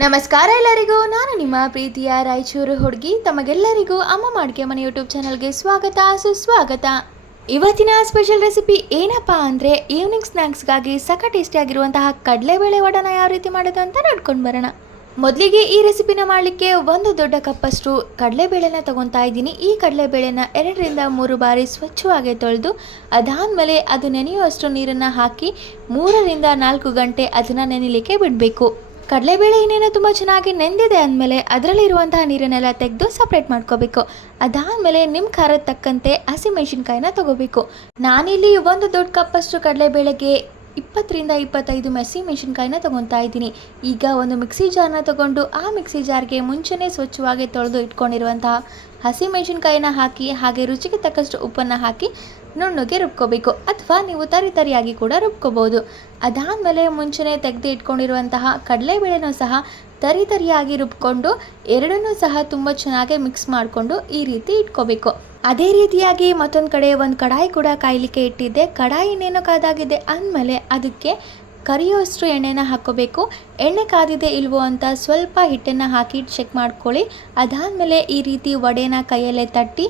ನಮಸ್ಕಾರ ಎಲ್ಲರಿಗೂ. ನಾನು ನಿಮ್ಮ ಪ್ರೀತಿಯ ರಾಯಚೂರು ಹುಡುಗಿ. ತಮಗೆಲ್ಲರಿಗೂ ಅಮ್ಮ ಮಾಡಿಕೆ ಮನೆ ಯೂಟ್ಯೂಬ್ ಚಾನಲ್ಗೆ ಸ್ವಾಗತ ಸುಸ್ವಾಗತ. ಇವತ್ತಿನ ಸ್ಪೆಷಲ್ ರೆಸಿಪಿ ಏನಪ್ಪ ಅಂದರೆ ಈವ್ನಿಂಗ್ ಸ್ನ್ಯಾಕ್ಸ್ಗಾಗಿ ಸಖ ಟೇಸ್ಟಿಯಾಗಿರುವಂತಹ ಕಡಲೆಬೇಳೆ ವಡನ ಯಾವ ರೀತಿ ಮಾಡೋದು ಅಂತ ನೋಡ್ಕೊಂಡು ಬರೋಣ. ಮೊದಲಿಗೆ ಈ ರೆಸಿಪಿನ ಮಾಡಲಿಕ್ಕೆ ಒಂದು ದೊಡ್ಡ ಕಪ್ಪಷ್ಟು ಕಡಲೆಬೇಳೆನ ತೊಗೊತಾ ಇದ್ದೀನಿ. ಈ ಕಡಲೆಬೇಳೆನ 2ರಿಂದ 3 ಬಾರಿ ಸ್ವಚ್ಛವಾಗಿ ತೊಳೆದು ಅದಾದಮೇಲೆ ಅದು ನೆನೆಯುವಷ್ಟು ನೀರನ್ನು ಹಾಕಿ 3ರಿಂದ 4 ಗಂಟೆ ಅದನ್ನು ನೆನೆಯಲಿಕ್ಕೆ ಬಿಡಬೇಕು. ಕಡಲೆಬೇಳೆ ಇನ್ನೇನು ತುಂಬ ಚೆನ್ನಾಗಿ ನೆಂದಿದೆ ಅಂದಮೇಲೆ ಅದರಲ್ಲಿರುವಂತಹ ನೀರನ್ನೆಲ್ಲ ತೆಗೆದು ಸಪ್ರೇಟ್ ಮಾಡ್ಕೋಬೇಕು. ಅದಾದಮೇಲೆ ನಿಮ್ಮ ಖಾರದ ತಕ್ಕಂತೆ ಹಸಿಮೆಣಸಿನ್ಕಾಯಿನ ತೊಗೋಬೇಕು. ನಾನಿಲ್ಲಿ ಒಂದು ದೊಡ್ಡ ಕಪ್ಪಷ್ಟು ಕಡಲೆಬೇಳೆಗೆ 20ರಿಂದ 25 ಹಸಿಮೆಣಸಿನ್ಕಾಯಿನ ತೊಗೊತಾ ಇದ್ದೀನಿ. ಈಗ ಒಂದು ಮಿಕ್ಸಿ ಜಾರ್ನ ತೊಗೊಂಡು ಆ ಮಿಕ್ಸಿ ಜಾರ್ಗೆ ಮುಂಚೆನೇ ಸ್ವಚ್ಛವಾಗಿ ತೊಳೆದು ಇಟ್ಕೊಂಡಿರುವಂತಹ ಹಸಿಮೆಣಸಿನ್ಕಾಯಿನ ಹಾಕಿ ಹಾಗೆ ರುಚಿಗೆ ತಕ್ಕಷ್ಟು ಉಪ್ಪನ್ನು ಹಾಕಿ ನುಣ್ಣಗೆ ರುಬ್ಕೋಬೇಕು, ಅಥವಾ ನೀವು ತರಿಯಾಗಿ ಕೂಡ ರುಬ್ಕೋಬೋದು. ಅದಾದಮೇಲೆ ಮುಂಚೆನೇ ತೆಗೆದು ಇಟ್ಕೊಂಡಿರುವಂತಹ ಕಡಲೆಬೇಳೆನೂ ಸಹ ತರಿಯಾಗಿ ರುಬ್ಕೊಂಡು ಎರಡನ್ನೂ ಸಹ ತುಂಬ ಚೆನ್ನಾಗಿ ಮಿಕ್ಸ್ ಮಾಡಿಕೊಂಡು ಈ ರೀತಿ ಇಟ್ಕೋಬೇಕು. ಅದೇ ರೀತಿಯಾಗಿ ಮತ್ತೊಂದು ಕಡೆ ಒಂದು ಕಡಾಯಿ ಕೂಡ ಕಾಯಲಿಕ್ಕೆ ಇಟ್ಟಿದ್ದೆ. ಕಡಾಯಿ ಇನ್ನೇನು ಕಾದಾಗಿದೆ ಅಂದಮೇಲೆ ಅದಕ್ಕೆ ಕರಿಯೋಷ್ಟು ಎಣ್ಣೆನ ಹಾಕ್ಕೋಬೇಕು. ಎಣ್ಣೆ ಕಾದಿದೆ ಇಲ್ವೋ ಅಂತ ಸ್ವಲ್ಪ ಹಿಟ್ಟನ್ನು ಹಾಕಿ ಚೆಕ್ ಮಾಡ್ಕೊಳ್ಳಿ. ಅದಾದಮೇಲೆ ಈ ರೀತಿ ವಡೆನ ಕೈಯಲ್ಲೇ ತಟ್ಟಿ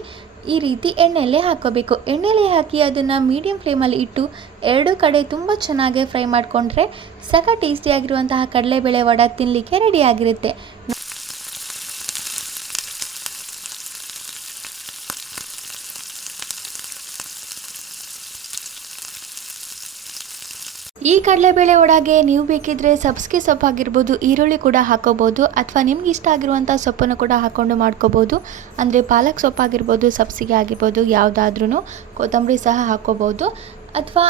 ಈ ರೀತಿ ಎಣ್ಣೆಯಲ್ಲೇ ಹಾಕ್ಕೋಬೇಕು. ಎಣ್ಣೆಯಲ್ಲೇ ಹಾಕಿ ಅದನ್ನು ಮೀಡಿಯಮ್ ಫ್ಲೇಮಲ್ಲಿ ಇಟ್ಟು ಎರಡು ಕಡೆ ತುಂಬ ಚೆನ್ನಾಗಿ ಫ್ರೈ ಮಾಡಿಕೊಂಡ್ರೆ ಸಖ ಟೇಸ್ಟಿಯಾಗಿರುವಂತಹ ಕಡಲೆಬೇಳೆ ವಡೆ ತಿನ್ನಲಿಕ್ಕೆ ರೆಡಿಯಾಗಿರುತ್ತೆ. ಈ ಕಡಲೆಬೇಳೆ ವಡೆಗೆ ನೀವು ಬೇಕಿದ್ರೆ ಸಬ್ಸಿಗೆ ಸೊಪ್ಪು ಆಗಿರ್ಬೋದು, ಈರುಳ್ಳಿ ಕೂಡ ಹಾಕೋಬೋದು, ಅಥವಾ ನಿಮ್ಗೆ ಇಷ್ಟ ಆಗಿರುವಂಥ ಸೊಪ್ಪನ್ನು ಕೂಡ ಹಾಕ್ಕೊಂಡು ಮಾಡ್ಕೋಬೋದು. ಅಂದರೆ ಪಾಲಕ್ ಸೊಪ್ಪಾಗಿರ್ಬೋದು, ಸಬ್ಸಿಗೆ ಆಗಿರ್ಬೋದು, ಯಾವುದಾದ್ರೂ ಕೊತ್ತಂಬರಿ ಸಹ ಹಾಕ್ಕೋಬೋದು, ಅಥವಾ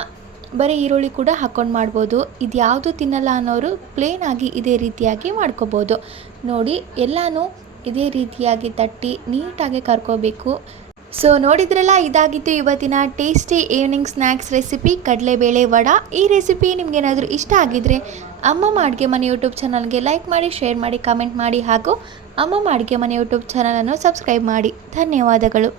ಬರೀ ಈರುಳ್ಳಿ ಕೂಡ ಹಾಕ್ಕೊಂಡು ಮಾಡ್ಬೋದು. ಇದು ಯಾವುದು ತಿನ್ನಲ್ಲ ಅನ್ನೋರು ಪ್ಲೇನ್ ಆಗಿ ಇದೇ ರೀತಿಯಾಗಿ ಮಾಡ್ಕೋಬೋದು. ನೋಡಿ, ಎಲ್ಲನೂ ಇದೇ ರೀತಿಯಾಗಿ ತಟ್ಟಿ ನೀಟಾಗಿ ಕರ್ಕೋಬೇಕು. ಸೊ ನೋಡಿದ್ರಲ್ಲ, ಇದಾಗಿತ್ತು ಇವತ್ತಿನ ಟೇಸ್ಟಿ ಈವ್ನಿಂಗ್ ಸ್ನ್ಯಾಕ್ಸ್ ರೆಸಿಪಿ ಕಡಲೆಬೇಳೆ ವಡೆ. ಈ ರೆಸಿಪಿ ನಿಮಗೇನಾದರೂ ಇಷ್ಟ ಆಗಿದ್ದರೆ ಅಮ್ಮ ಅಡುಗೆ ಮನೆ ಯೂಟ್ಯೂಬ್ ಚಾನಲ್ಗೆ ಲೈಕ್ ಮಾಡಿ, ಶೇರ್ ಮಾಡಿ, ಕಮೆಂಟ್ ಮಾಡಿ, ಹಾಗೂ ಅಮ್ಮ ಅಡುಗೆ ಮನೆ ಯೂಟ್ಯೂಬ್ ಚಾನಲನ್ನು ಸಬ್ಸ್ಕ್ರೈಬ್ ಮಾಡಿ. ಧನ್ಯವಾದಗಳು.